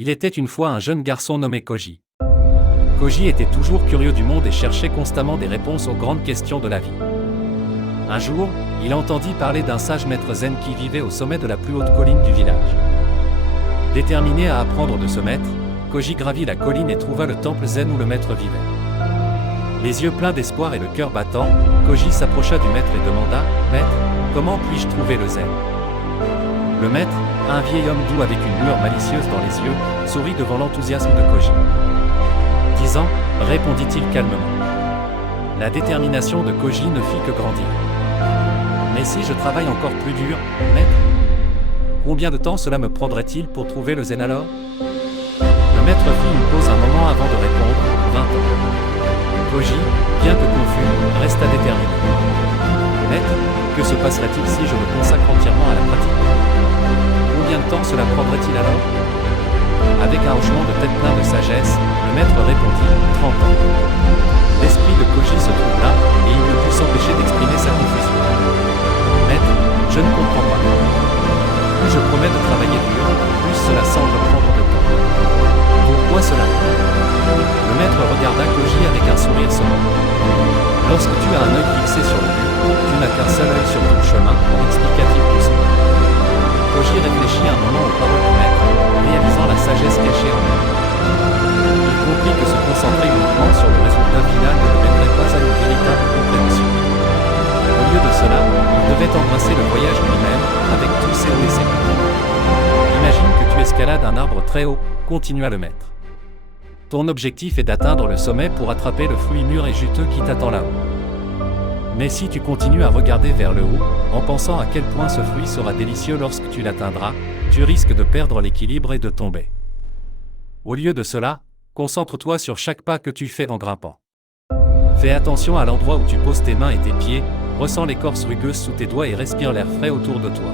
Il était une fois un jeune garçon nommé Koji. Koji était toujours curieux du monde et cherchait constamment des réponses aux grandes questions de la vie. Un jour, il entendit parler d'un sage maître zen qui vivait au sommet de la plus haute colline du village. Déterminé à apprendre de ce maître, Koji gravit la colline et trouva le temple zen où le maître vivait. Les yeux pleins d'espoir et le cœur battant, Koji s'approcha du maître et demanda « Maître, comment puis-je trouver le zen ?» Le maître, un vieil homme doux avec une lueur malicieuse dans les yeux, sourit devant l'enthousiasme de Koji. 10 ans, répondit-il calmement. La détermination de Koji ne fit que grandir. Mais si je travaille encore plus dur, maître, combien de temps cela me prendrait-il pour trouver le zen alors? Le maître fit une pause un moment avant de répondre, 20 ans. Koji, bien que confus, resta déterminé. Maître, que se passerait-il si je me consacre entièrement à la pratique? Combien de temps cela prendrait-il alors? Avec un hochement de tête plein de sagesse, le maître répondit, 30 ans. L'esprit de Koji se troubla, et il ne put s'empêcher d'exprimer sa confusion. Maître, je ne comprends pas. Plus je promets de travailler dur, plus cela semble prendre de temps. Pourquoi cela? Le maître regarda Koji avec un sourire sombre. Lorsque tu as un œil fixé sur le but, tu n'as qu'un seul œil sur ton chemin, expliqua-t-il doucement. Koji réfléchit un moment aux paroles du maître, réalisant la sagesse cachée en elle. Il comprit que se concentrer uniquement sur le résultat final ne le mènerait pas à une véritable compréhension. Au lieu de cela, il devait embrasser le voyage lui-même, avec tous ses hauts et ses bas. Imagine que tu escalades un arbre très haut, continua le maître. Ton objectif est d'atteindre le sommet pour attraper le fruit mûr et juteux qui t'attend là-haut. Mais si tu continues à regarder vers le haut, en pensant à quel point ce fruit sera délicieux lorsque tu l'atteindras, tu risques de perdre l'équilibre et de tomber. Au lieu de cela, concentre-toi sur chaque pas que tu fais en grimpant. Fais attention à l'endroit où tu poses tes mains et tes pieds, ressens l'écorce rugueuse sous tes doigts et respire l'air frais autour de toi.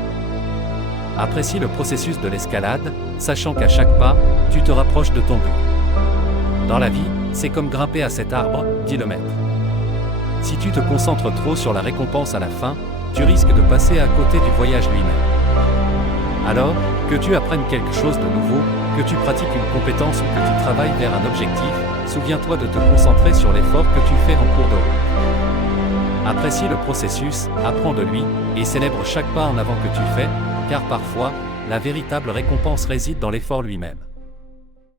Apprécie le processus de l'escalade, sachant qu'à chaque pas, tu te rapproches de ton but. Dans la vie, c'est comme grimper à cet arbre, dit le maître. Si tu te concentres trop sur la récompense à la fin, tu risques de passer à côté du voyage lui-même. Alors, que tu apprennes quelque chose de nouveau, que tu pratiques une compétence ou que tu travailles vers un objectif, souviens-toi de te concentrer sur l'effort que tu fais en cours de route. Apprécie le processus, apprends de lui, et célèbre chaque pas en avant que tu fais, car parfois, la véritable récompense réside dans l'effort lui-même.